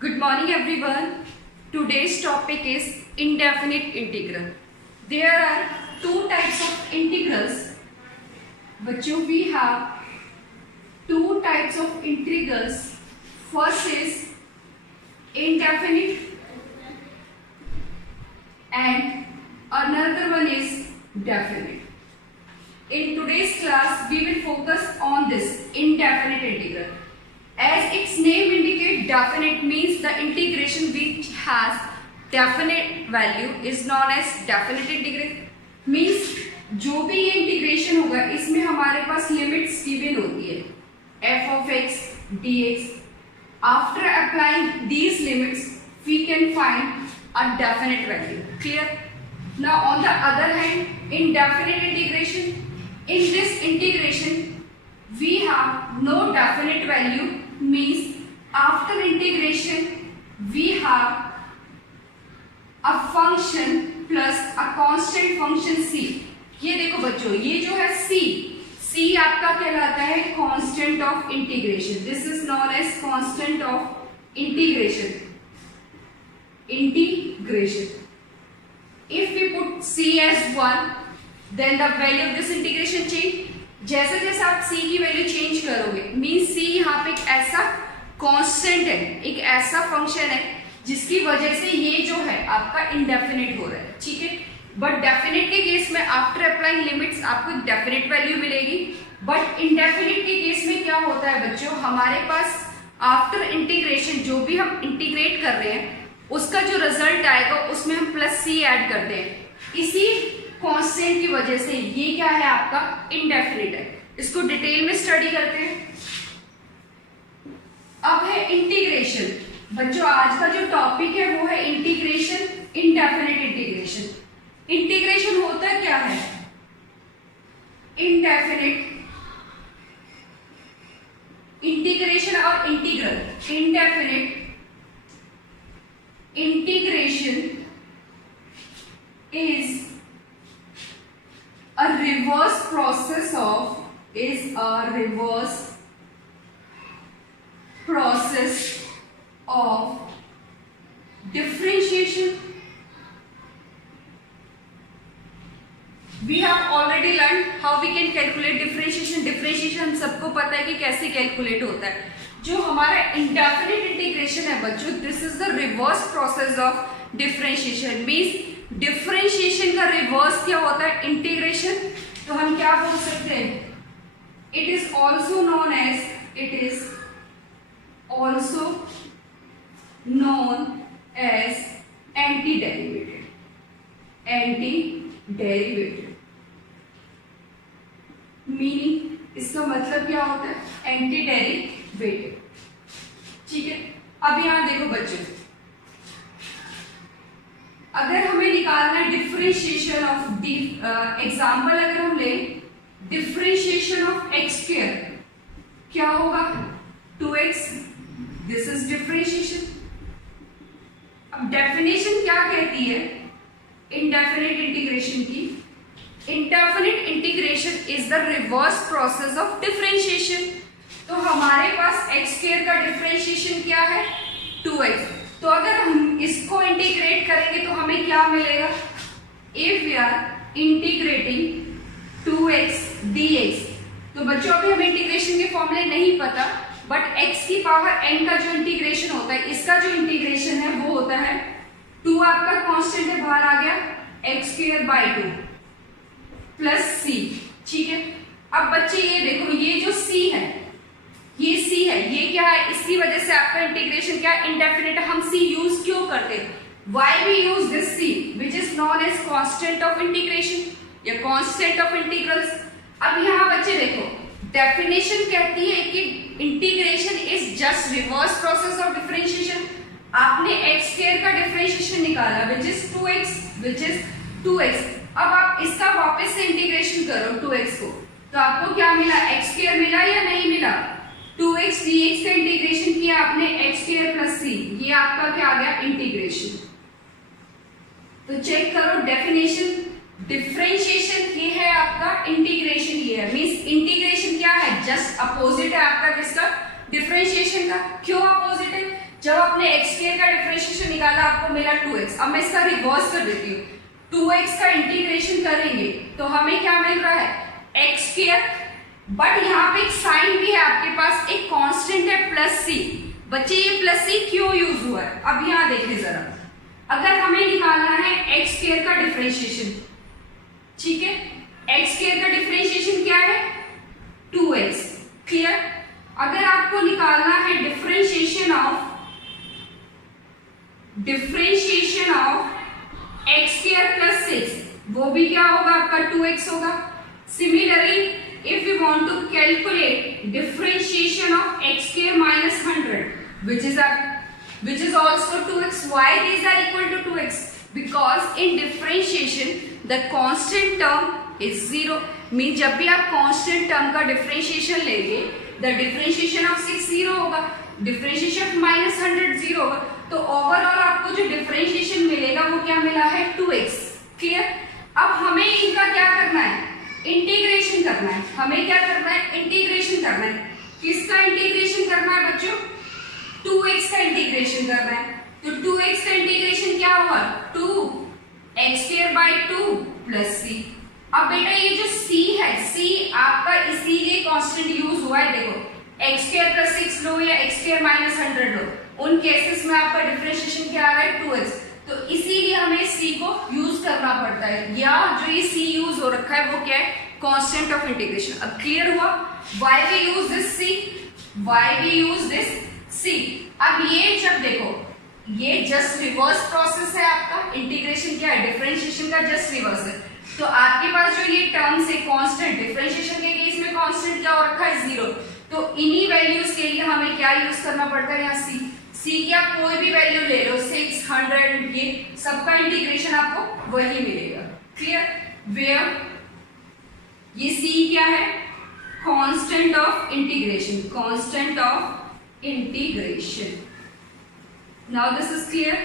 Good morning everyone. Today's topic is indefinite integral. There are two types of integrals. बच्चों, we have two types of integrals. First is indefinite and another one is definite. In today's class, we will focus on this indefinite integral. As its name indicates, definite means the integration which has definite value is known as definite integral. Means जो भी ये integration होगा इसमें हमारे पास limits given होती है f of x dx. After applying these limits, we can find a definite value. Clear? Now on the other hand, indefinite integration. In this integration, we have no definite value. Means after integration, we have a function plus a constant function c. ये देखो बच्चों, ये जो है c आपका कहलाता है constant of integration. This is known as constant of integration. If we put c as 1, then the value of this integration change. जैसे जैसे आप c की वैल्यू चेंज करोगे, मीन्स c यहाँ पे एक ऐसा कांस्टेंट है, एक ऐसा फंक्शन है जिसकी वजह से ये जो है आपका इंडेफिनिट हो रहा है. ठीक है, बट डेफिनेट के केस में आफ्टर अप्लाइंग लिमिट्स आपको डेफिनेट वैल्यू मिलेगी. बट इंडेफिनिट के केस में क्या होता है बच्चों, हमारे पास आफ्टर इंटीग्रेशन जो भी हम इंटीग्रेट कर रहे हैं उसका जो रिजल्ट आएगा उसमें हम प्लस c ऐड करते हैं. इसी कांस्टेंट की वजह से ये क्या है आपका इंडेफिनिट है. इसको डिटेल में स्टडी करते हैं. अब है इंटीग्रेशन. बच्चों, आज का जो टॉपिक है वो है इंटीग्रेशन, इंडेफिनिट इंटीग्रेशन. इंटीग्रेशन होता क्या है? इंडेफिनिट इंटीग्रेशन और integral. Indefinite integration is a reverse process of differentiation. We have already learned how we can calculate differentiation. Differentiation हम सबको पता है कि कैसे कैलकुलेट होता है. जो हमारा इंडेफिनिट इंटीग्रेशन है बच्चों, this is the reverse process of differentiation. Means differentiation का रिवर्स क्या होता है? इंटीग्रेशन. तो हम क्या बोल सकते हैं? It is also known as anti derivative. Meaning इसका मतलब क्या होता है? Anti derivative. ठीक है, अब यहां देखो बच्चों, अगर हमें निकालना है डिफरेंशिएशन ऑफ एग्जाम्पल अगर हम ले डिफरेंशिएशन ऑफ एक्स स्क्वायर, क्या होगा? 2x. This is differentiation. अब डेफिनेशन क्या कहती है इंडेफिनिट इंटीग्रेशन की? Indefinite integration is the reverse process of differentiation. तो हमारे पास एक्स स्क्वायर का डिफरेंशिएशन क्या है? 2x. तो अगर हम इसको इंटीग्रेट करेंगे तो हमें क्या मिलेगा? If we are integrating 2x dx. तो बच्चों, अभी हमें इंटीग्रेशन के फॉर्मूले नहीं पता, बट x की पावर n का जो इंटीग्रेशन होता है, इसका जो इंटीग्रेशन है वो होता है 2 आपका कांस्टेंट है, बाहर आ गया x² 2 प्लस c. ठीक है, अब बच्चे ये देखो, ये जो c है, ये c है, ये क्या है? इसकी वजह से आपका इंटीग्रेशन क्या है? इंडेफिनिट. हम c यूज क्यों करते हैं? Why we use this c which is known as constant of integration या कांस्टेंट ऑफ इंटीग्रल्स. अब यहाँ बच्चे देखो, डेफिनेशन कहती है कि integration is just reverse process of differentiation. आपने x² का डिफरेंशिएशन निकाला व्हिच इज 2x. अब आप इसका वापस से इंटीग्रेशन करो 2x को, तो आपको क्या मिला? x² मिला या नहीं मिला? 2x dx का इंटीग्रेशन किया आपने x² प्लस c. ये आपका क्या आ गया? इंटीग्रेशन. तो चेक करो डेफिनेशन. डिफरेंशिएशन ये है आपका, इंटीग्रेशन ये है. मींस इंटीग्रेशन क्या है? जस्ट अपोजिट है आपका किसका? डिफरेंशिएशन का. क्यों अपोजिट है? जब आपने एक्स स्क्वायर का डिफरेंशिएशन निकाला आपको मिला 2x। अब मैं इसका रिवर्स कर देती हूँ, 2x का इंटीग्रेशन करेंगे तो हमें क्या मिल रहा है एक्स स्क्वायर, बट यहाँ पे एक साइन भी है आपके पास, एक कांस्टेंट है प्लस सी। बच्चे ये प्लस सी क्यों यूज हुआ है, अब यहाँ देखिए जरा, अगर हमें निकालना है एक्स स्क्वायर का डिफरेंशिएशन, ठीक है, एक्स स्क्वायर का डिफरेंशिएशन क्या है 2x, क्लियर। अगर आपको निकालना है differentiation of x square plus 6, वो भी क्या होगा आपका 2x होगा। Similarly if we want to calculate differentiation of x square minus 100 which is also 2x, why these are equal to 2x, because in differentiation the constant term is 0, mean जब भी आप constant term का differentiation लेंगे the differentiation of 6 0 होगा, differentiation of minus 100 0 होगा, तो overall आपको जो differentiation मिलेगा वो क्या मिला है 2x, क्लियर। अब हमें इनका क्या करना है इंटीग्रेशन करना है, हमें क्या करना है इंटीग्रेशन करना है। किसका इंटीग्रेशन करना है बच्चों 2x का इंटीग्रेशन करना है, तो 2x का इंटीग्रेशन क्या होगा 2x square by 2 plus c। अब बेटा ये जो c है, c आपका इसीलिए कांस्टेंट यूज हुआ है, देखो x स्क्वायर प्लस 6 लो या x स्क्वायर माइनस 100 लो, उन केसेस में आपका डिफरेंशिएशन क्या आ रहा है 2x, तो इसीलिए हमें c को यूज करना पड़ता है, या जो ये c यूज हो रखा है वो क्या है कांस्टेंट ऑफ इंटीग्रेशन। अब क्लियर हुआ why we use this c, why we use this c। अब ये जब देखो ये जस्ट रिवर्स प्रोसेस है आपका, इंटीग्रेशन क्या है डिफरेंशिएशन का जस्ट रिवर्स है, तो आपके पास जो ये टर्म्स है कांस्टेंट, डिफरेंशिएशन के केस में कांस्टेंट क्या हो रखा है 0, तो इन्हीं वैल्यूज के लिए हमें क्या यूज करना पड़ता है यहाँ c की आप कोई भी वैल्यू ले लो 600, ये सबका इंटीग्रेशन आपको वही मिलेगा, क्लियर। वेयर ये c क्या है constant of integration, constant of integration. Now this is clear.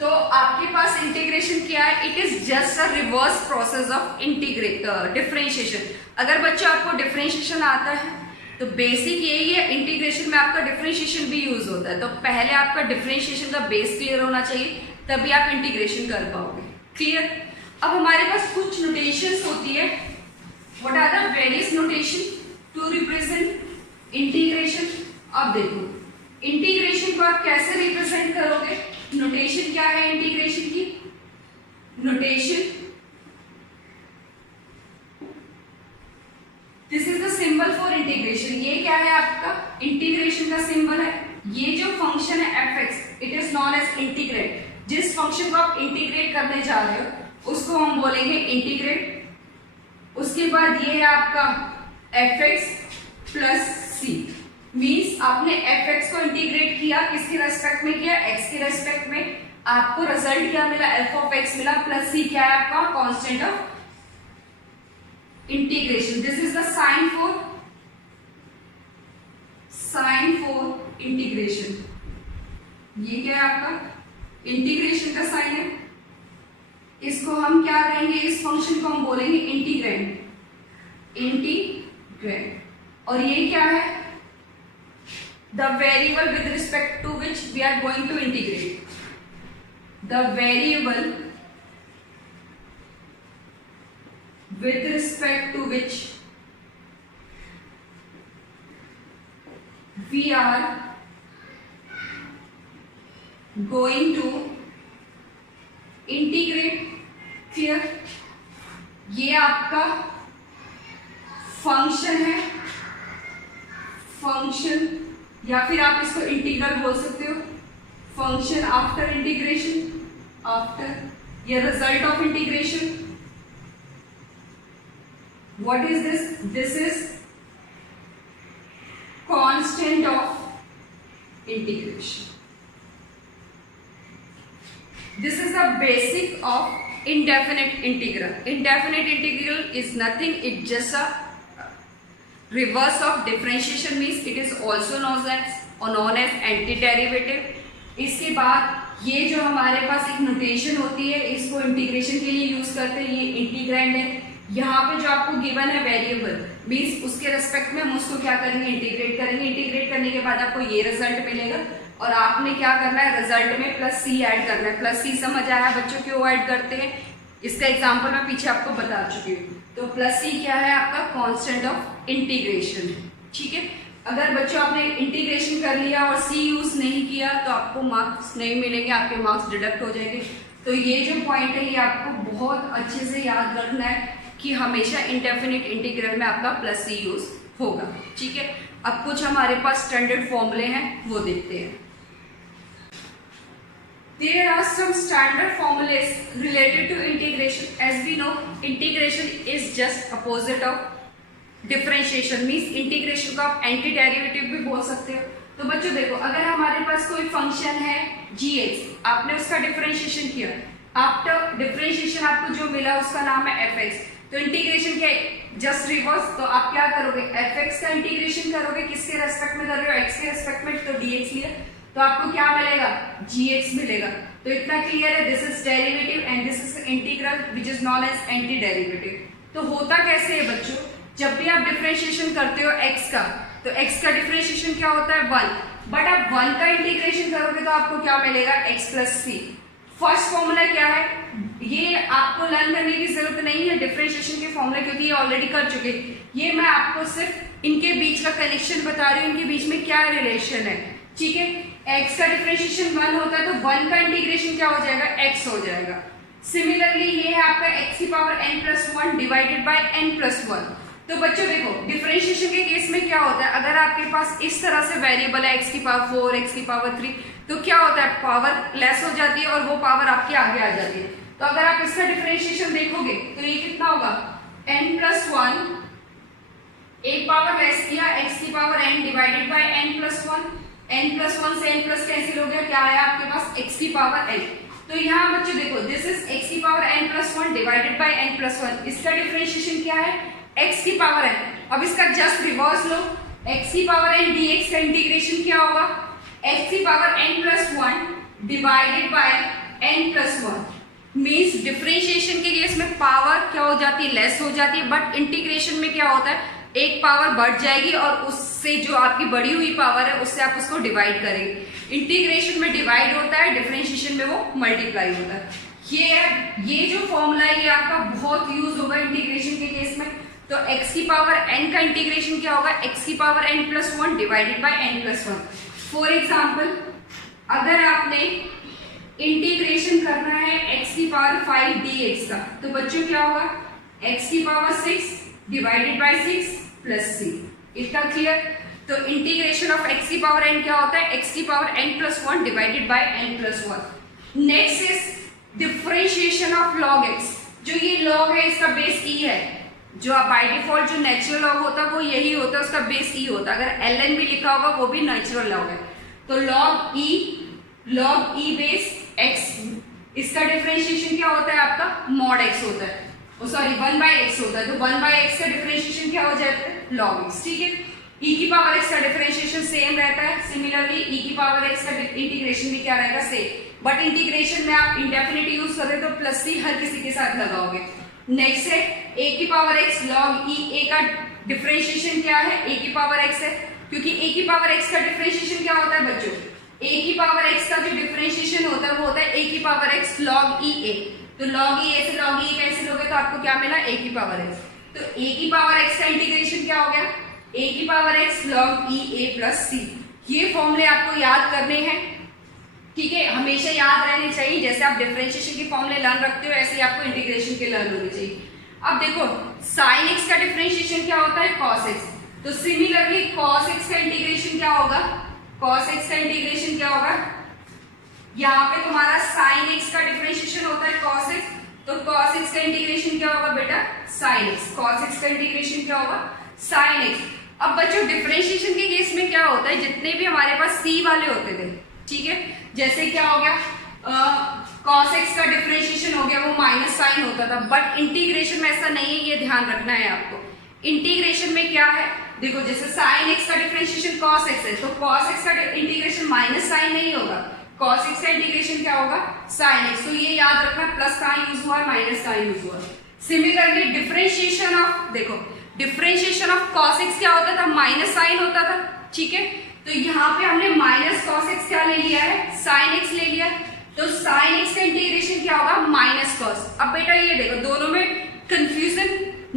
तो आपके पास इंटीग्रेशन क्या है, it is just a reverse process of differentiation. अगर बच्चा आपको डिफरेंशिएशन आता है तो बेसिक यही है, इंटीग्रेशन में आपका डिफरेंशिएशन भी यूज होता है, तो पहले आपका डिफरेंशिएशन का बेस क्लियर होना चाहिए तभी आप इंटीग्रेशन कर पाओगे, क्लियर। अब हमारे पास कुछ नोटेशंस होती है, what are the various notation to represent integration. अब देखो इंटीग्रेशन को आप कैसे रिप्रेजेंट करोगे, नोटेशन क्या है इंटीग्रेशन की, notation this is the symbol for integration. ये क्या है आपका इंटीग्रेशन का सिंबल है, ये जो फंक्शन है fx it is known as integrate. जिस फंक्शन को आप इंटीग्रेट करने जा रहे हो उसको हम बोलेंगे इंटीग्रेट। उसके बाद ये है आपका fx प्लस c, मीन्स आपने fx को इंटीग्रेट किया, किसके रेस्पेक्ट में किया x के रेस्पेक्ट में, आपको रिजल्ट क्या मिला f ऑफ x मिला, प्लस c क्या है आपका constant of integration. This is the sign for integration, ये क्या है आपका इंटीग्रेशन का साइन है, इसको हम क्या कहेंगे, इस फंक्शन को हम बोलेंगे इंटीग्रैंड, और ये क्या है the variable with respect to which we are going to integrate, the variable with respect to which we are going to integrate, clear। ये आपका फंक्शन है, फंक्शन या फिर आप इसको इंटीग्रल बोल सकते हो, फंक्शन आफ्टर इंटीग्रेशन, आफ्टर या result of integration. What is this? This is constant of integration. This is the basic of indefinite integral. Indefinite integral is nothing, it just a reverse of differentiation, means it is also known as antiderivative। इसके बाद ये जो हमारे पास एक notation होती है, इसको integration के लिए यूज करते हैं, ये इंटीग्रैंड है। यहाँ पे जो आपको गिवन है वेरिएबल, मींस उसके रेस्पेक्ट में हम उसको क्या करेंगे इंटीग्रेट करेंगे, इंटीग्रेट करने के बाद आपको ये रिजल्ट मिलेगा और आपने क्या करना है, रिजल्ट में प्लस सी ऐड करना है। प्लस सी समझ आया बच्चों क्यों ऐड करते हैं, इसका एग्जाम्पल मैं पीछे आपको बता चुकी हूँ। तो प्लस सी क्या है आपका, कांस्टेंट ऑफ इंटीग्रेशन। ठीक है, अगर बच्चों आपने इंटीग्रेशन कर लिया और सी यूज नहीं किया तो आपको मार्क्स नहीं मिलेंगे, आपके मार्क्स डिडक्ट हो जाएंगे। तो ये जो पॉइंट है ये आपको बहुत अच्छे से याद रखना है कि हमेशा इंडेफिनिट इंटीग्रल में आपका प्लस सी यूज होगा। ठीक है, अब कुछ हमारे पास स्टैंडर्ड फॉर्मूले हैं वो देखते हैं। There are some standard formulas related to integration. As we know, integration is just opposite of differentiation. Means integration को आप एंटी डेरिवेटिव भी बोल सकते हो। तो बच्चों देखो, अगर हमारे पास कोई फंक्शन है gx, आपने उसका डिफरेंशिएशन किया, आफ्टर डिफरेंशिएशन आपको जो मिला उसका नाम है fx। तो इंटीग्रेशन क्या है, जस्ट रिवर्स। तो आप क्या करोगे, fx का इंटीग्रेशन करोगे, किसके रेस्पेक्ट में कर रहे हो, x के रेस्पेक्ट में, तो dx लिया तो आपको क्या मिलेगा, gx मिलेगा। तो इतना क्लियर है, this is derivative and this is integral which is known as anti derivative. तो होता कैसे है बच्चों, जब भी आप डिफरेंशिएशन करते हो x का, तो x का डिफरेंशिएशन क्या होता है 1, बट आप 1 का इंटीग्रेशन करोगे तो आपको क्या मिलेगा, x प्लस सी। फर्स्ट फॉर्मूला क्या है, ये आपको लर्न करने की जरूरत नहीं है डिफरेंशिएशन के फॉर्मूला, क्योंकि ये ऑलरेडी कर चुके। ये मैं आपको सिर्फ इनके बीच का कनेक्शन बता रही हूँ, इनके बीच में क्या रिलेशन है। ठीक है, x का डिफरेंशिएशन 1 होता है तो 1 का इंटीग्रेशन क्या हो जाएगा, x हो जाएगा। सिमिलरली ये है आपका x की power n+1 divided by n+1। तो बच्चों देखो, डिफरेंशिएशन के केस में क्या होता है, अगर आपके पास इस तरह से वेरिएबल है x की पावर 4, x की पावर 3, तो क्या होता है, पावर लेस हो जाती है और वो पावर आपके आगे आ जाती है। तो अगर आप इसका डिफरेंशिएशन देखोगे तो ये कितना होगा, n+1, एक पावर लेस किया x की power n divided by n+1, n+1 से n प्लस कैंसिल हो गया, क्या आया आपके पास x की पावर n। तो यहाँ बच्चों देखो, दिस इज x की power n+1 divided by n+1, इसका डिफरेंशिएशन क्या है, x की पावर n। अब इसका जस्ट रिवर्स लो, x की पावर n dx का इंटीग्रेशन क्या होगा, x की power n+1 divided by n+1। Means differentiation के केस में पावर क्या हो जाती है, लेस हो जाती है, बट इंटीग्रेशन में क्या होता है, एक पावर बढ़ जाएगी और उससे जो आपकी बढ़ी हुई पावर है उससे आप उसको डिवाइड करेंगे। इंटीग्रेशन में डिवाइड होता है, डिफरेंशिएशन में वो मल्टीप्लाई होता है। ये जो फॉर्मूला है ये आपका बहुत यूज होगा इंटीग्रेशन के केस में। तो x की पावर n का इंटीग्रेशन क्या होगा, x की power n+1 divided by n+1। For example, अगर आपने इंटीग्रेशन करना है x की पावर 5 dx का, तो बच्चों क्या होगा, x की पावर 6 डिवाइडेड बाय 6 प्लस सी। इतना क्लियर। तो इंटीग्रेशन ऑफ x की पावर n क्या होता है, x की power n+1 divided by n+1। Next is differentiation of log x। जो ये log है इसका बेस e है, जो बाय डिफॉल्ट जो नेचुरल log होता है वो यही होता है, उसका बेस e होता है। अगर ln भी लिखा होगा वो भी नेचुरल log है। तो log e बेस x, इसका डिफरेंशिएशन क्या होता है आपका, मॉड x होता है, सॉरी 1/x होता है। तो 1/x का डिफरेंशिएशन क्या हो जाता है, log x। ठीक है, e की पावर x का डिफरेंशिएशन सेम रहता है। सिमिलरली e की पावर x का इंटीग्रेशन भी क्या रहेगा, सेम। बट इंटीग्रेशन में आप इंडेफिनिट यूज कर रहे हो तो प्लस सी हर किसी के साथ लगाओगे। नेक्स्ट है a की power x log e। a का डिफरेंशिएशन क्या है, a की पावर x है, क्योंकि a की पावर x का डिफरेंशिएशन क्या होता है बच्चों, a की पावर x का जो डिफरेंशिएशन होता है वो होता है a की power x log e a। तो log e a से log e कैंसिल हो गया तो आपको क्या मिला, a की पावर x। तो a की पावर x का इंटीग्रेशन क्या हो गया, a की power x log e a plus c। ये फॉर्मूले आपको याद करने हैं। ठीक है, हमेशा याद रहने चाहिए। जैसे आप डिफरेंशिएशन के फॉर्मूले लर्न रखते हो ऐसे ही आपको इंटीग्रेशन के लर्न होने चाहिए। अब देखो, sin x का डिफरेंशिएशन क्या होता है, cos x। तो सिमिलरली cos x का इंटीग्रेशन क्या होगा, cos x का इंटीग्रेशन क्या होगा, यहाँ पे तुम्हारा sin x का डिफरेंशिएशन होता है cos x, तो cos x का इंटीग्रेशन क्या होगा बेटा, sin x। cos x का इंटीग्रेशन क्या होगा, sin x। अब बच्चों डिफरेंशिएशन के केस में क्या होता है, जितने भी हमारे पास c वाले होते थे, ठीक है, जैसे क्या हो गया, cos x का डिफरेंशिएशन हो गया, वो माइनस साइन होता था। बट इंटीग्रेशन में ऐसा नहीं है, ये ध्यान रखना है आपको। इंटीग्रेशन में क्या है, देखो जैसे sin x का डिफरेंशिएशन cos x है, तो cos x का इंटीग्रेशन माइनस साइन नहीं होगा, cos x का इंटीग्रेशन क्या होगा, sin x। तो ये याद रखना, प्लस का यूज हुआ, माइनस का यूज हुआ। सिमिलरली डिफरेंशिएशन ऑफ, देखो डिफरेंशिएशन ऑफ cos x क्या होता था, माइनस साइन होता था। ठीक है, तो यहाँ पे हमने माइनस कॉस एक्स क्या ले लिया है, साइन एक्स ले लिया। तो साइन एक्स का इंटीग्रेशन क्या होगा, माइनस कॉस। अब बेटा ये देखो दोनों में कंफ्यूजन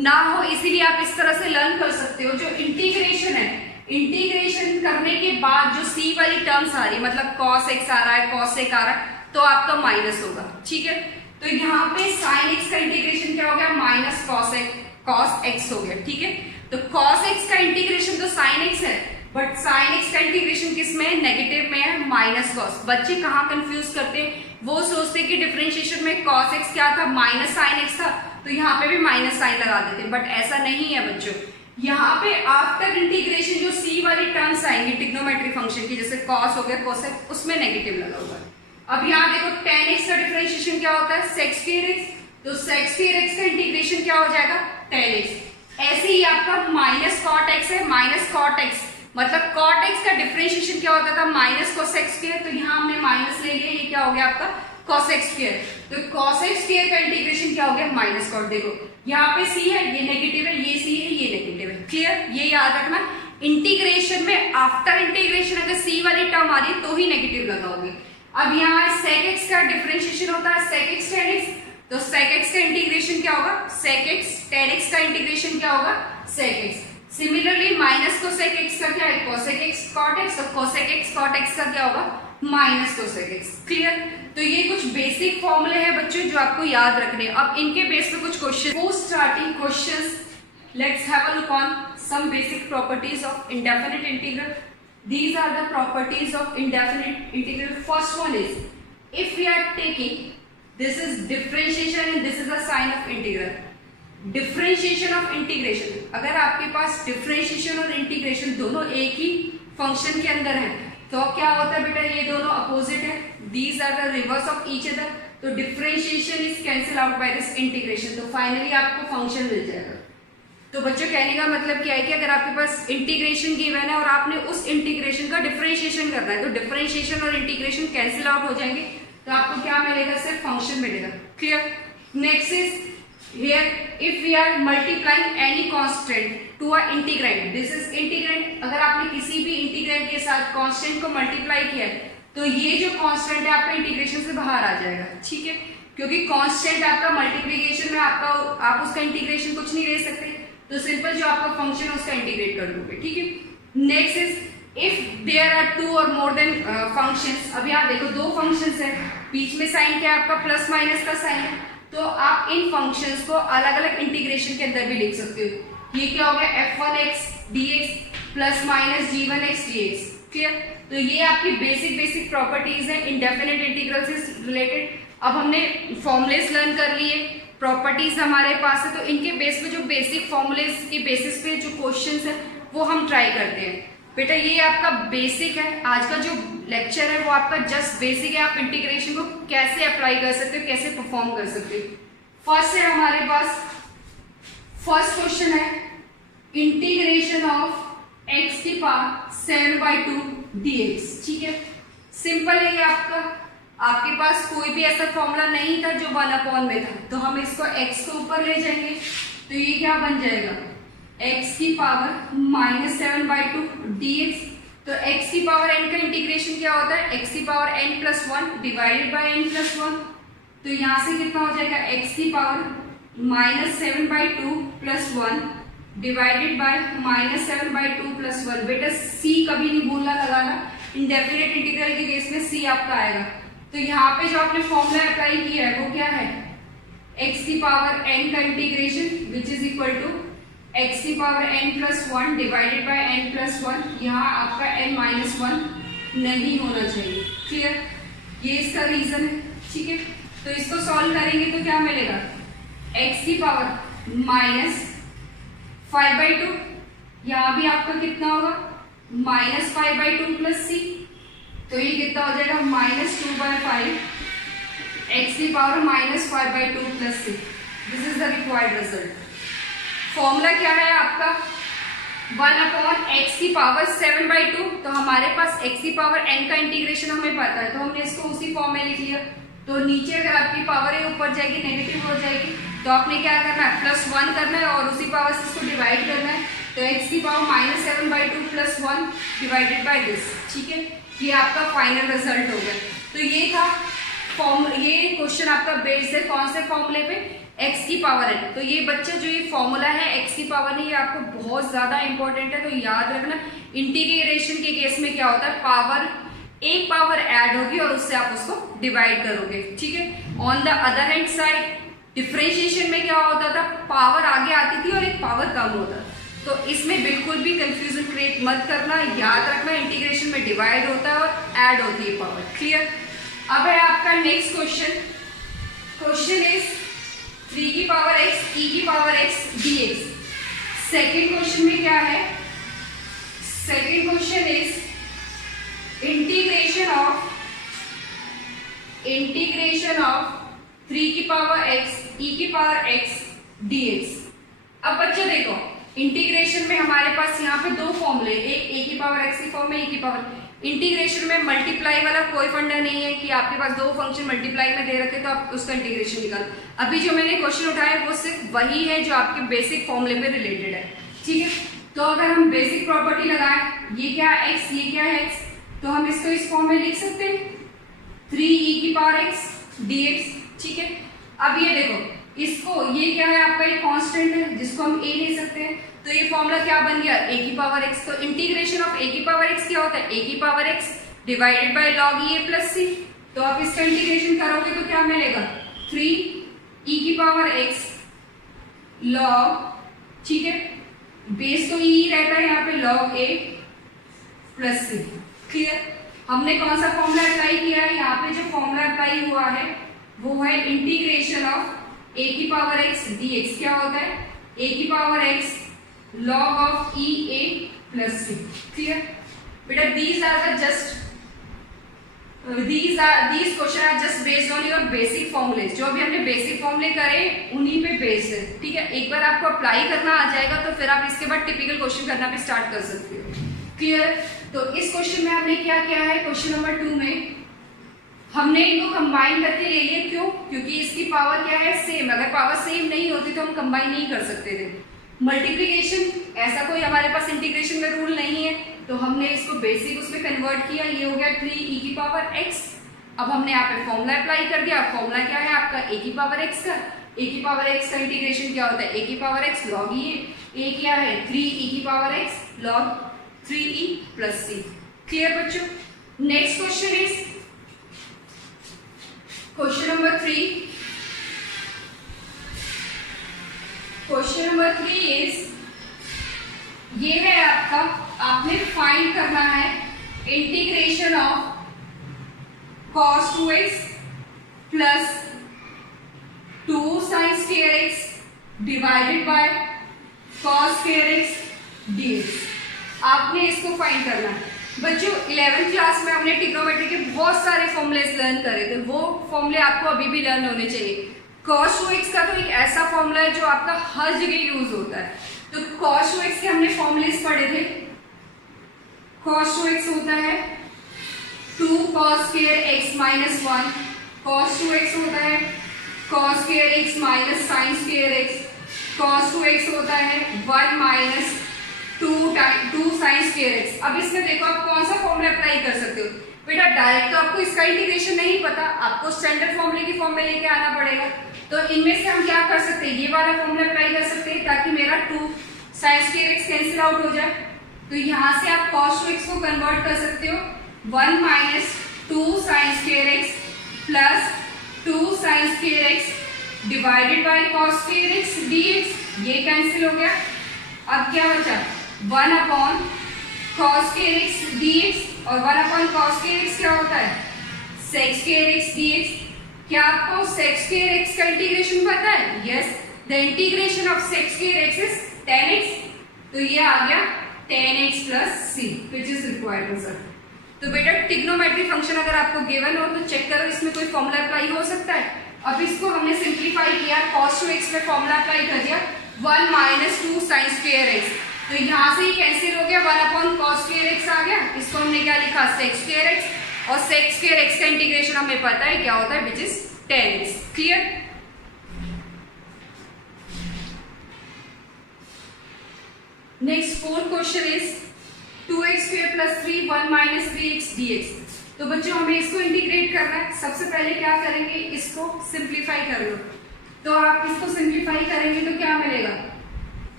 ना हो इसीलिए आप इस तरह से लर्न कर सकते हो। जो इंटीग्रेशन है, इंटीग्रेशन करने के बाद जो सी वाली टर्म्स आ रही है, मतलब कॉस एक्स आ रहा है, कॉस सेक आ रहा है, तो आपका माइनस होगा, ठीक है। तो यहाँ पे साइन एक्स का इंटीग्रेशन क्या हो गया, माइनस कॉस एक्स हो गया, ठीक है। तो कॉस एक्स का इंटीग्रेशन तो साइन एक्स है, बट साइन एक्स का इंटीग्रेशन किस में है, नेगेटिव में है, माइनस कॉस। बच्चे कहाँ कंफ्यूज करते हैं, वो सोचते कि डिफरेंशिएशन में कॉस एक्स क्या था, माइनस साइन एक्स था, तो यहाँ पे भी माइनस साइन लगा देते, बट ऐसा नहीं है बच्चों। यहाँ पे आफ्टर इंटीग्रेशन जो सी वाली टर्म्स आएंगी ट्रिग्नोमेट्रिक फंक्शन की, जैसे कॉस हो गया, कोसेक, उसमें नेगेटिव लगा हुआ है। अब यहाँ देखो tan x का डिफरेंशिएशन क्या होता है, sec square x, तो sec square x का इंटीग्रेशन क्या हो जाएगा, tan x। ऐसे ही आपका माइनस cot x है, माइनस cot x, मतलब cot x का डिफरेंशिएशन क्या होता था, माइनस cosec square, तो यहाँ हमने माइनस ले लिया, ये क्या हो गया आपका cosec square। तो cosec square का इंटीग्रेशन क्या हो गया, माइनस cot। देखो यहाँ पे c है, ये नेगेटिव है, ये c है, ये नेगेटिव है, क्लियर। ये याद रखना, इंटीग्रेशन में आफ्टर इंटीग्रेशन अगर c वाली टर्म आ रही है तो ही नेगेटिव लगाओगे। अब यहाँ sec x का डिफरेंशिएशन होता है sec x tan x, तो sec x का इंटीग्रेशन क्या होगा, sec x tan x का इंटीग्रेशन क्या होगा, sec x। Similarly minus cosec x का क्या है, cosec x cot x, तो cosec x cot x का क्या होगा, माइनस cosec x, क्लियर। तो ये कुछ बेसिक फॉर्मूले हैं बच्चों जो आपको याद रखने। अब इनके बेस पे कुछ क्वेश्चन, वो starting questions, let's have a look on some basic properties of indefinite integral. These are the properties of indefinite integral. First one is, if we are taking, this is differentiation and this is a sign of integral. Differentiation of integration. अगर आपके पास differentiation और integration दोनों एक ही function के अंदर हैं, तो क्या होता है बेटा, ये दोनों opposite है. These are the reverse of each other. तो differentiation is cancel out by this integration. तो finally आपको function मिल जाएगा। तो बच्चों कहने का मतलब क्या है कि अगर आपके पास इंटीग्रेशन गिवन है और आपने उस इंटीग्रेशन का डिफरेंशिएशन करना है, तो डिफरेंशिएशन और इंटीग्रेशन कैंसिल आउट हो जाएंगे, तो आपको क्या मिलेगा, सिर्फ फंक्शन मिलेगा, clear. Next is here, if we are multiplying any constant to a integrand, this is integrand. अगर आपने किसी भी इंटीग्रैंड के साथ कांस्टेंट को मल्टीप्लाई किया है, तो ये जो कांस्टेंट है आपका इंटीग्रेशन से बाहर आ जाएगा, ठीक है, क्योंकि कांस्टेंट आपका मल्टीप्लीकेशन में आपका, आप उसका इंटीग्रेशन कुछ नहीं ले सकते, तो सिंपल जो आपका फंक्शन है उसका इंटीग्रेट कर दोगे, ठीक है। Next is if there are two or more then functions. अब यहाँ देखो दो फंक्शंस है, बीच में साइन क्या है आपका, प्लस माइनस का साइन है, तो आप इन फंक्शंस को अलग अलग इंटीग्रेशन के अंदर भी लिख सकते हो। ये क्या हो गया, f1x dx plus minus g1x dx, clear. तो ये आपकी बेसिक प्रॉपर्टीज है इंडेफिनिट इंटीग्रल से रिलेटेड। अब हमने फॉर्मुलेस लर्न कर लिए, प्रॉपर्टीज हमारे पास है, तो इनके बेस पे जो बेसिक फॉर्मूलेस के बेसिस पे जो क्वेश्चंस है वो हम ट्राई करते हैं। बेटा ये आपका बेसिक है, आज का जो लेक्चर है वो आपका जस्ट बेसिक है, आप इंटीग्रेशन को कैसे अप्लाई कर सकते हो, कैसे परफॉर्म कर सकते हो। फर्स्ट है हमारे पास, फर्स्ट क्वेश्चन है इंटीग्रेशन ऑफ x की पावर 7/2 dx, ठीक है, सिंपल है ये आपका। आपके पास कोई भी ऐसा फॉर्मूला नहीं था जो 1/, में था, तो हम इसको x को ऊपर ले जाएंगे, तो ये क्या बन जाएगा, x की पावर -7/2 dx। तो x की पावर n का इंटीग्रेशन क्या होता है, x की power n+1 divided by n+1, तो यहाँ से कितना हो जाएगा, x की पावर -7/2 + 1 डिवाइडेड बाय -7/2 + 1। बेटा c कभी नहीं भूलना लगाना, इंडेफिनिट इंटीग्रल के केस में c आपका आएगा। तो यहाँ पे जो आपने फॉर्मूला अप्लाई किया है वो क्या है, x की पावर n का integration which is equal to x की power n+1 divided by n+1। यहाँ आपका n-1 नहीं होना चाहिए, क्लियर, ये इसका रीजन है, ठीक है। तो इसको सॉल्व करेंगे तो क्या मिलेगा, x की पावर -5/2, यहाँ भी आपका कितना होगा, -5/2 + c, तो ये कितना हो जाएगा, -2/5, x की power -5/2 + c। This is the required result. Formula क्या है आपका, 1/x की पावर 7/2, तो हमारे पास x की पावर n का इंटीग्रेशन हमें पता है, तो हमने इसको उसी फॉर्म में लिख लिया। तो नीचे अगर आपकी पावर है ऊपर जाएगी, नेगेटिव हो जाएगी, तो आपने क्या करना है, +1 करना है और उसी पावर से इसको डिवाइड करना है, तो x की power -7/2 plus 1 divided by this, ठीक है। ये आपका फाइनल रिजल्ट हो गया। तो ये था ये क्वेश्चन आपका बेस्ड है कौन से फॉर्मूले पे, x की पावर n। तो ये बच्चे जो ये फॉर्मूला है x की पावर n, ये आपको बहुत ज्यादा इंपॉर्टेंट है, तो याद रखना। इंटीग्रेशन के केस में क्या होता है, पावर एक पावर ऐड होगी और उससे आप उसको डिवाइड करोगे, ठीक है। On the other hand side differentiation में क्या होता था, पावर आगे आती थी और एक पावर कम होता था। तो इसमें बिल्कुल भी कंफ्यूजन क्रिएट मत करना, याद रखना इंटीग्रेशन में डिवाइड होता है और ऐड होती है पावर। क्लियर। अब है आपका नेक्स्ट क्वेश्चन। क्वेश्चन इज 3 की पावर x e की power x dx। Second question में क्या है, second question is integration of 3 की पावर x e की पावर x dx। अब बच्चे देखो, इंटीग्रेशन में हमारे पास यहाँ पे दो फॉर्मूले, एक a की पावर x की फॉर्म में, e की पावर। इंटीग्रेशन में मल्टीप्लाई वाला कोई फंडा नहीं है कि आपके पास दो फंक्शन मल्टीप्लाई में दे रखे तो आप उसका इंटीग्रेशन निकाल। अभी जो मैंने क्वेश्चन उठाया वो सिर्फ वही है जो आपके बेसिक फॉर्मूले पे रिलेटेड है, ठीक है। तो अगर हम बेसिक प्रॉपर्टी लगाएं, ये क्या है x, ये क्या है x, तो हम इसको इस फॉर्म में लिख सकते हैं 3e की पावर x dx, ठीक है। अब ये देखो, इसको ये क्या है आपका एक कांस्टेंट है जिसको हम a ले सकते हैं, तो ये फॉर्मूला क्या बन गया a की पावर x। तो इंटीग्रेशन ऑफ a की पावर x क्या होता है, a की power x divided bye log e a plus c। तो आप इसका इंटीग्रेशन करोगे तो क्या मिलेगा, 3e की पावर x log, ठीक है, बेस तो e रहता है यहाँ पे log a plus c। Clear. हमने कौन सा फॉर्मूला अप्लाई किया है, यहाँ पे जो फॉर्मूला अप्लाई हुआ है वो है इंटीग्रेशन ऑफ a की पावर x dx। क्या होता है, a की power x log of e a plus c। Clear बेटा, these question are just based on your basic formulas। जो भी हमने बेसिक फॉर्मूले करे उन्हीं पे बेस्ड है, ठीक है। एक बार आपको अप्लाई करना आ जाएगा तो फिर आप इसके बाद टिपिकल क्वेश्चन करना भी स्टार्ट कर सकते हो। क्लियर। तो इस क्वेश्चन में हमने क्या किया है, क्वेश्चन नंबर 2 में हमने इनको कंबाइन करके ले लिए। क्यों, क्योंकि इसकी पावर क्या है, सेम। अगर पावर सेम नहीं होती तो हम कंबाइन नहीं कर सकते थे। मल्टीप्लिकेशन ऐसा कोई हमारे पास इंटीग्रेशन में रूल नहीं है, तो हमने इसको बेसिक उसमें कन्वर्ट किया। ये हो गया 3e की पावर x। अब हमने यहाँ पे फॉर्मूला अप्लाई कर दिया। फॉर्मूला क्या है आपका a की पावर x का। a की पावर x का इंटीग्रेशन क्या होता है, a की power x log e a क्या है 3e की power x log 3e plus c। Clear बच्चों। Next question is question number 3। Question number 3 is, ये है आपका, आपने फाइंड करना है integration of cos 2x plus 2 sin square x divided by cos square x dx। आपने इसको फाइंड करना है। बच्चों 11th क्लास में हमने ट्रिग्नोमेट्री के बहुत सारे फॉर्मूलेस लर्न करे थे, वो फॉर्मूले आपको अभी भी लर्न होने चाहिए। cos 2x का तो एक ऐसा फॉर्मूला है जो आपका हर जगह यूज होता है। तो cos 2x के हमने फॉर्मूलेस पढ़े थे। cos 2x होता है 2 cos square x minus 1। cos 2x होता है cos square x minus sin square x। cos 2x होता है 1 minus 2 sin square x। अब इसमें देखो आप कौन सा फॉर्मूला अप्लाई कर सकते हो। बेटा डायरेक्ट तो आपको इसका इंटीग्रेशन नहीं पता, आपको स्टैंडर्ड फॉर्मूले की फॉर्म में लेके आना पड़ेगा। तो इनमें से हम क्या कर सकते हैं, ये वाला फॉर्मूला अप्लाई कर सकते हैं ताकि मेरा 2 sin square x cancel out हो जाए। तो यहाँ से आप cos 2x को कन्वर्ट कर सकते हो 1 minus 2 sin square x plus 2 sin square x divided by cos square x dx। ये कैंसिल हो गया। अब क्या बचा, 1 upon cos square x dx, और 1 अपॉन cos square x क्या होता है, sec square x dx। क्या आपको sec square x का इंटीग्रेशन पता है? Yes, the integration of sec square x is 10x। तो ये आ गया 10x plus c which is required answer. तो बेटा ट्रिग्नोमेट्री फंक्शन अगर आपको गिवन हो तो चेक करो इसमें कोई फॉर्मूला अप्लाई हो सकता है। अब इसको हमने सिंप्लीफाई किया, cos 2x में फॉर्मूला अप्लाई कर दिया 1 minus 2 sin square x। तो यहाँ से ही कैंसिल हो गया, 1 अपॉन cos square x आ गया। इसको हमने क्या लिखा, sec square x, और sec square x का इंटीग्रेशन हमें पता है क्या होता है, which is 10x। Clear. Next fourth question is 2x square plus 3 1 minus 3x dx। तो बच्चों हमें इसको इंटीग्रेट करना है। सबसे पहले क्या करेंगे, इसको सिंप्लीफाई कर लो। तो आप इसको सिंप्लीफाई करेंगे तो क्या मिलेगा,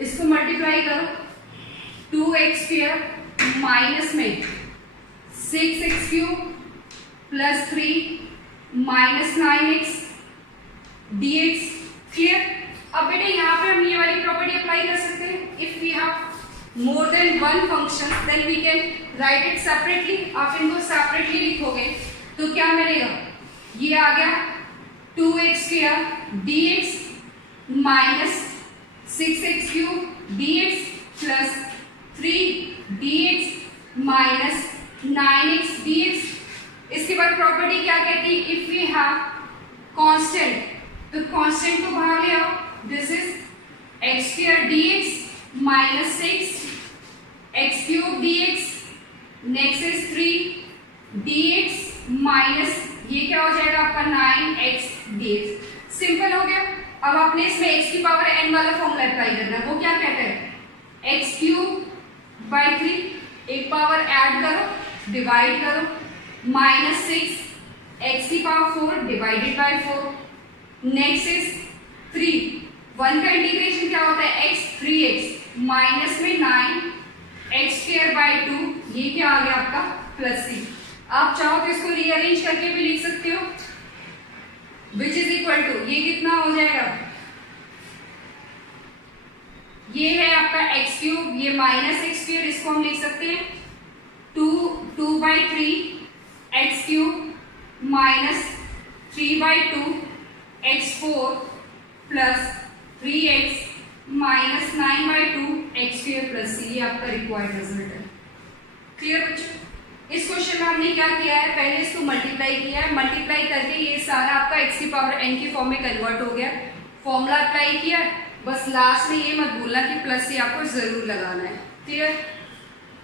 इसको मल्टीप्लाई करो, 2x स्क्वायर माइनस में 6x cube plus 3 minus 9x dx। Clear. अब बेटे यहाँ पे हम ये वाली प्रॉपर्टी अप्लाई कर सकते हैं। If we have more than one function then we can write it separately. आप इनको सेपरेटली लिखोगे तो क्या मिलेगा, ये आ गया 2x square dx minus 6x cube dx plus 3 dx minus 9x dx। इसके बाद प्रॉपर्टी क्या कहती है, इफ वी हैव कांस्टेंट, तो कांस्टेंट को बाहर ले आओ। This is x square dx minus 6x cube dx, next is 3 dx minus ये क्या हो जाएगा आपका 9x dx। सिंपल हो गया। अब आपने इसमें x की पावर n वाला फॉर्मूला अप्लाई करना है। वो क्या कहता है, x क्यूब बाई 3, एक पावर ऐड करो डिवाइड करो, माइनस 6 x की power 4 divided by 4, next is 3, 1 का इंटीग्रेशन क्या होता है x 3x माइनस में 9 x स्क्वायर बाई 2, ये क्या आ गया आपका प्लस c। आप चाहो तो इसको रीअरेंज करके भी लिख सकते हो, विच इज इक्वल टू ये कितना हो जाएगा, ये है आपका x क्यूब, ये माइनस x स्क्वायर, इसको हम लिख सकते हैं 2 by 3 x cube minus 3 by 2 x4 plus 3x minus 9 by 2 x square plus c। ये आपका रिक्वायर्ड रिजल्ट है। क्लियर बच्चों। इस क्वेश्चन में हमने क्या किया है, पहले इसको मल्टीप्लाई किया है, मल्टीप्लाई करके ये सारा आपका x की पावर n की फॉर्म में कन्वर्ट हो गया, फॉर्मूला अप्लाई किया। बस लास्ट में ये मत भूलना कि प्लस से आपको जरूर लगाना है। क्लियर।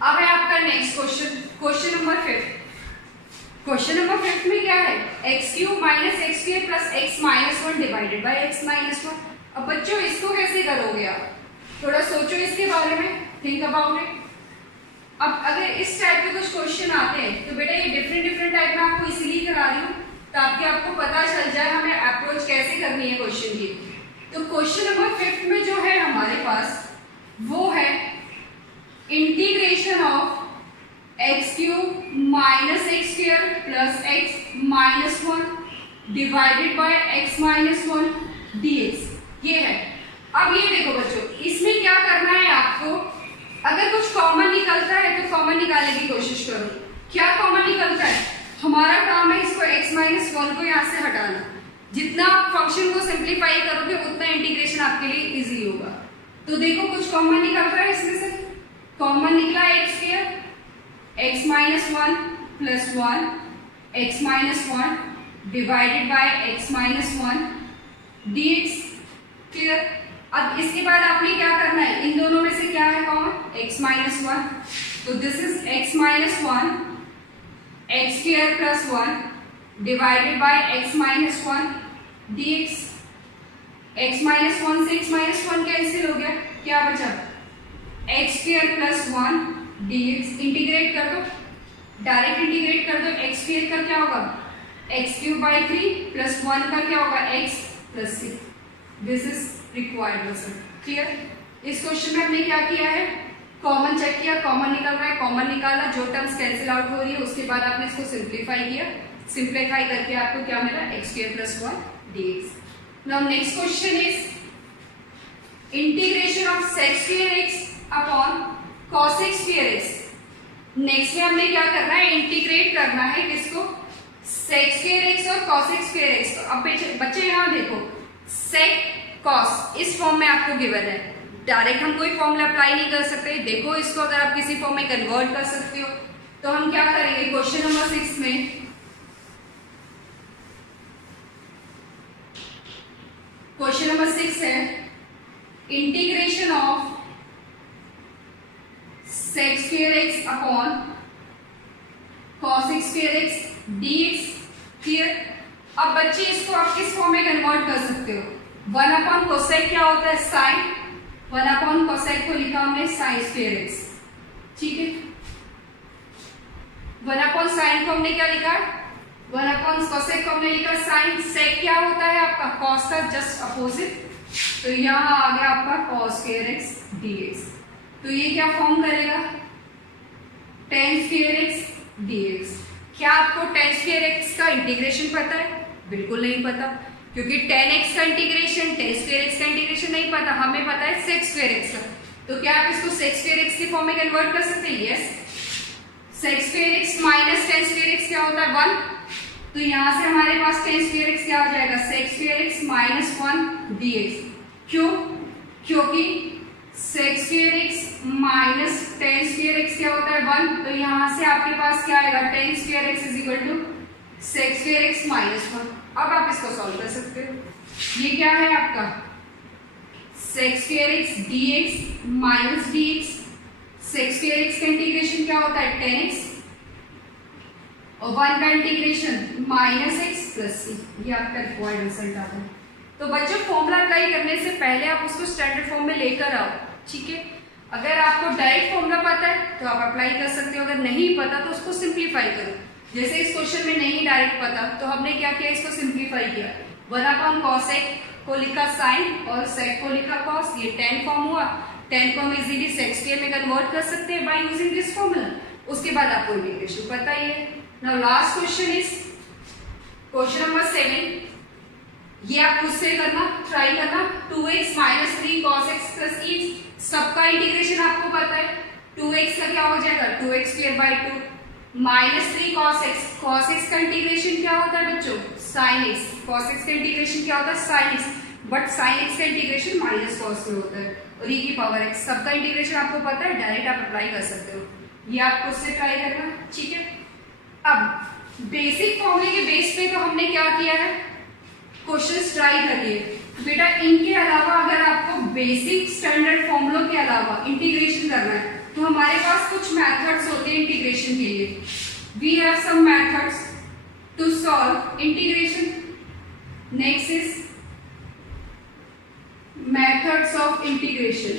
अब है आपका next question, question number 5। Question number 5 में क्या है, x cube minus x square plus x minus 1 divided by x minus 1। अब बच्चों इसको कैसे करोगे आप, थोड़ा सोचो इसके बारे में, थिंक अबाउट इट। अब अगर इस टाइप के कुछ क्वेश्चन आते हैं तो बेटा ये डिफरेंट टाइप में आपको इसलिए करा रही हूँ ताकि आपको पता चल जाए हमें अप्रोच कैसे करनी है क्वेश्चन की। तो क्वेश्चन नंबर 5 में जो है हमारे पास वो है integration of x cube minus x square plus x minus 1 divided by x minus 1 dx। ये है। अब ये देखो बच्चों, इसमें क्या करना है आपको, अगर कुछ कॉमन निकलता है तो कॉमन निकालने की कोशिश करो। क्या कॉमन निकलता है, हमारा काम है इसको x माइनस 1 को यहाँ से हटाना। जितना आप फंक्शन को सिंप्लीफाई करोगे उतना इंटीग्रेशन आपके लिए इजी होगा। तो देखो कुछ कॉमन निकल रहा है इसमें से, कॉमन निकला x square, x minus 1 plus 1 x minus 1 divided by x minus 1 dx। Clear. अब इसके बाद आपने क्या करना है, इन दोनों में से क्या है कॉमन, x माइनस 1, तो this is x minus 1 x square plus 1 divided by x minus 1 dx। x minus 1 से x माइनस 1 कैंसिल हो गया, क्या बचा x square plus 1 dx। Integrate कर दो, डायरेक्ट इंटीग्रेट कर दो, x स्क्वायर का क्या होगा x क्यूब बाई 3 प्लस 1 का क्या होगा x plus 6। This is required result. Clear. इस क्वेश्चन में हमने क्या किया है, कॉमन चेक किया, कॉमन निकल रहा है, कॉमन निकाला, जो टर्म्स कैंसिल आउट हो रही है उसके बाद आपने इसको सिंप्लीफाई किया, सिंप्लीफाई करके आपको क्या मिला x square plus 1 dx। Now next question is integration of sec square x upon cos square x। Next में हमने क्या करना है, इंटीग्रेट करना है किसको, sec स्क्वायर x और cos स्क्वायर x। तो अब बच्चे यहाँ देखो, sec cos इस फॉर्म में आपको गिवन है, डायरेक्ट हम कोई फॉर्मूला अप्लाई नहीं कर सकते। देखो इसको अगर आप किसी फॉर्म में कन्वर्ट कर सकते हो तो हम क्या करेंगे, क्वेश्चन नंबर 6 में क्वेश्चन नंबर 6 है integration of sec square x upon cos square x dx। Clear. अब बच्चे इसको आप किस फॉर्म में कन्वर्ट कर सकते हो, 1 अपॉन कोसेक क्या होता है साइन, 1 कोसेक को लिखा हमने साइन स्क्वायर एक्स, ठीक है। 1 साइन को हमने क्या लिखा, 1 कोसेक को हमने लिखा साइन। सेक क्या होता है आपका, कॉस का जस्ट अपोजिट, तो यहाँ आ गया आपका कॉस स्क्वायर एक्स dx। तो ये क्या फॉर्म करेगा, tan स्क्वायर एक्स dx। क्या आपको tan स्क्वायर एक्स का इंटीग्रेशन पता है? बिल्कुल नहीं पता, क्योंकि tan x का इंटीग्रेशन, tan स्क्वायर एक्स का इंटीग्रेशन नहीं पता, हमें पता है sec स्क्वायर एक्स का। तो क्या आप इसको sec स्क्वायर एक्स के फॉर्म में कन्वर्ट कर सकते हैं? Yes. sec square x minus tan square x क्या होता है, 1। तो यहां से हमारे पास tan स्क्वायर एक्स क्या हो जाएगा, sec square x minus 1 dx। क्यों? क्योंकि sec square x minus tan square x क्या होता है, 1। तो यहां से आपके पास क्या आएगा, tan square x is equal to sec square x minus 1। अब आप इसको सॉल्व कर सकते हो। ये क्या है आपका sec square x dx minus dx। sec square x का इंटीग्रेशन क्या होता है, tan x, और 1 का integration minus x plus c। ये आपका रिक्वायर्ड रिजल्ट आता है। तो बच्चों फॉर्मूला अप्लाई करने से पहले आप उसको स्टैंडर्ड फॉर्म में लेकर आओ, ठीक है। अगर आपको डायरेक्ट फॉर्मूला पता है तो आप अप्लाई कर सकते हो, अगर नहीं पता तो उसको सिंप्लीफाई करो। जैसे इस क्वेश्चन में नहीं डायरेक्ट पता, तो हमने क्या किया, इसको सिंप्लीफाई किया। 1 cosec को लिखा साइन और sec को लिखा cos, ये tan फॉर्म हुआ। tan को हम इजीली sec स्क्वायर में कन्वर्ट कर सकते हैं बाय यूजिंग दिस फॉर्मूला। उसके बाद आपको इंटीग्रेशन पता ही है। Now last question is question number 7। ये आप खुद से करना, ट्राई करना। 2x minus 3 cos x plus x, सबका इंटीग्रेशन आपको पता है। 2x का क्या हो जाएगा, 2x square by 2 minus 3 cos x। cos x का इंटीग्रेशन क्या होता है बच्चों, sin x। cos x का इंटीग्रेशन क्या होता है, sin x, but sin x का इंटीग्रेशन माइनस cos में होता है, और e की पावर x। सबका इंटीग्रेशन आपको पता है, डायरेक्ट आप अप्लाई कर सकते हो। ये आप खुद से ट्राई करना, ठीक है। अब बेसिक फॉर्मूले के बेस पे तो हमने क्या किया है, क्वेश्चंस ट्राई करिए बेटा। इनके अलावा अगर आपको बेसिक स्टैंडर्ड फॉर्मूलों के अलावा इंटीग्रेशन करना है तो हमारे पास कुछ मेथड्स होते हैं इंटीग्रेशन के लिए। We have some methods to solve integration. Next is methods of integration.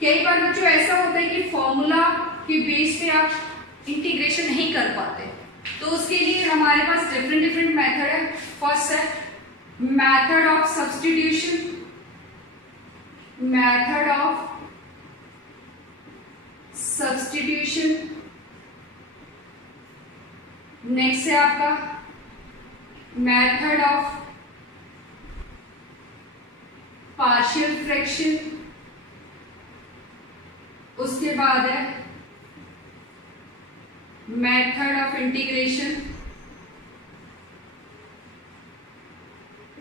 कई बार बच्चों ऐसा होता है कि फॉर्मूला के बेस पे आप इंटीग्रेशन नहीं कर पाते, तो उसके लिए हमारे पास डिफरेंट मेथड है। फर्स्ट है method of substitution, method of substitution. Next है आपका मेथड ऑफ पार्शियल फ्रैक्शन। उसके बाद है method of integration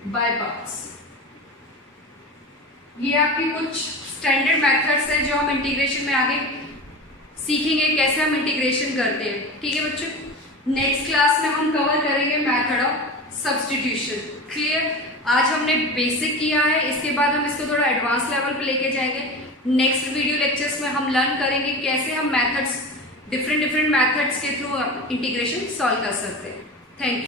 by parts. ये आपके कुछ स्टैंडर्ड मेथड्स हैं जो हम इंटीग्रेशन में आगे सीखेंगे, कैसे हम इंटीग्रेशन करते हैं, ठीक है बच्चों। नेक्स्ट क्लास में हम कवर करेंगे मेथड ऑफ सब्स्टिट्यूशन। क्लियर? आज हमने बेसिक किया है, इसके बाद हम इसको थोड़ा एडवांस लेवल पे लेके जाएंगे। नेक्स्ट वीडियो लेक्चर्स में हम लर्न करेंगे कैसे हम मेथड्स, डिफरेंट मेथड्स के थ्रू इंटीग्रेशन सॉल्व कर सकते हैं। Thank you.